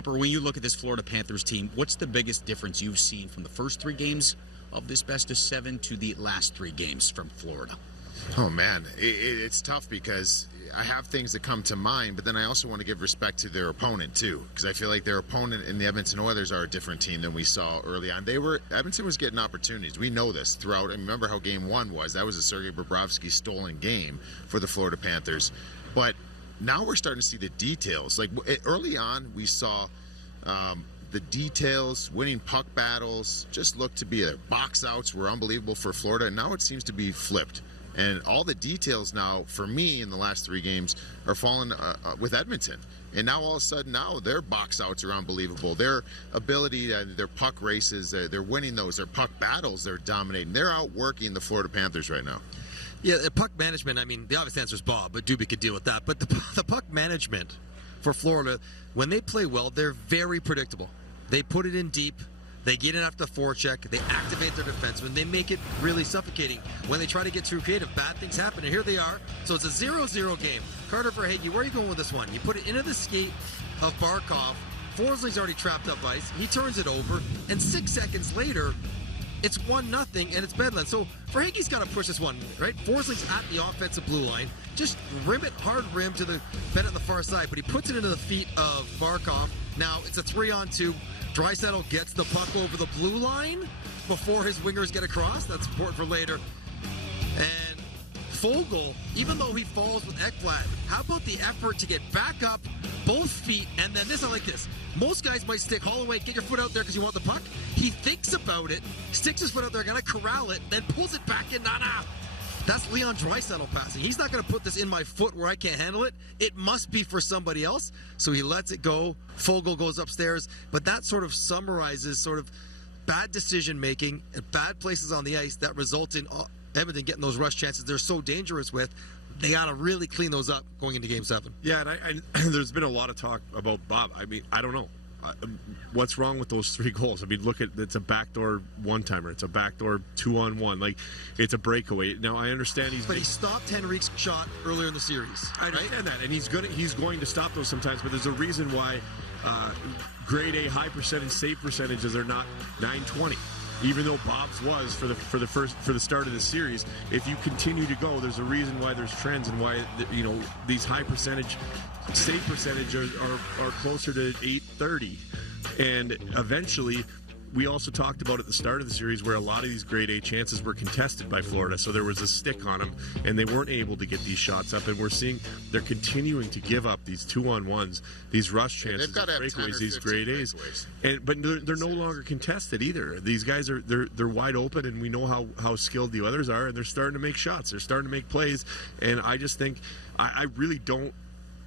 Prupper, when you look at this Florida Panthers team, what's the biggest difference you've seen from the first 3 games of this best-of-7 to the last 3 games from Florida? Oh, man, it's tough because I have things that come to mind, but then I also want to give respect to their opponent, too, because I feel like their opponent in the Edmonton Oilers are a different team than we saw early on. Edmonton was getting opportunities. We know this throughout. I remember how Game 1 was. That was a Sergei Bobrovsky stolen game for the Florida Panthers. But now we're starting to see the details. Like, early on, we saw the details, winning puck battles, just looked to be box outs were unbelievable for Florida, and now it seems to be flipped. And all the details now, for me, in the last 3 games, are falling with Edmonton. And now, all of a sudden, now their box outs are unbelievable. Their ability, their puck races, they're winning those. Their puck battles, they're dominating. They're outworking the Florida Panthers right now. Yeah, puck management, I mean, the obvious answer is Bob, but Doobie could deal with that. But the puck management for Florida, when they play well, they're very predictable. They put it in deep. They get in after the forecheck. They activate their defensemen. They make it really suffocating. When they try to get too creative, bad things happen. And here they are. So it's a 0-0 game. Carter Verhaeghe, where are you going with this one? You put it into the skate of Barkov. Forsley's already trapped up ice. He turns it over. And 6 seconds later, it's 1-0, and it's Bedlam. So Verhaeghe's got to push this one, right? Forsley's at the offensive blue line. Just rim it, hard rim to the bed on the far side. But he puts it into the feet of Barkov. Now it's a 3-on-2. Draisaitl gets the puck over the blue line before his wingers get across. That's important for later. And Foegele, even though he falls with Ekblad, how about the effort to get back up, both feet, and then this, I like this. Most guys might stick Holloway, get your foot out there because you want the puck. He thinks about it, sticks his foot out there, gonna corral it, then pulls it back in. Nah. That's Leon Draisaitl passing. He's not going to put this in my foot where I can't handle it. It must be for somebody else. So he lets it go. Foegele goes upstairs. But that sort of summarizes sort of bad decision-making and bad places on the ice that result in Edmonton getting those rush chances they're so dangerous with. They got to really clean those up going into Game 7. Yeah, and there's been a lot of talk about Bob. I mean, I don't know. What's wrong with those 3 goals? I mean, look at it's a backdoor one-timer. It's a backdoor 2-on-1. Like, it's a breakaway. Now, I understand But he stopped Henrique's shot earlier in the series. I understand that, and he's going to stop those sometimes. But there's a reason why grade A high percentage save percentages are not 920. Even though Bob's was for the start of the series, if you continue to go, there's a reason why there's trends and why these high percentage save percentage are closer to 830, and eventually. We also talked about at the start of the series where a lot of these grade A chances were contested by Florida, so there was a stick on them, and they weren't able to get these shots up. And we're seeing they're continuing to give up these 2-on-1s, these rush chances, breakaways, these grade A's, but they're no longer contested either. These guys they're wide open, and we know how skilled the others are, and they're starting to make shots, they're starting to make plays, and I just think I really don't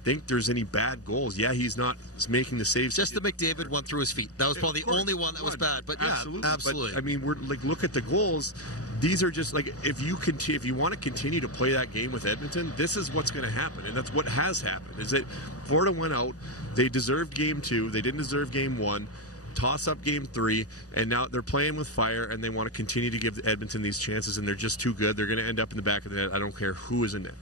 think there's any bad goals. Yeah, he's not making the saves. Just the McDavid one through his feet. That was probably the only one that was bad. But yeah, absolutely. But, I mean, we're like, look at the goals. These are just like, if you want to continue to play that game with Edmonton, this is what's going to happen, and that's what has happened. Is that Florida went out, they deserved Game 2, they didn't deserve Game 1. Toss up Game 3, and now they're playing with fire, and they want to continue to give Edmonton these chances, and they're just too good. They're going to end up in the back of the net. I don't care who is in it.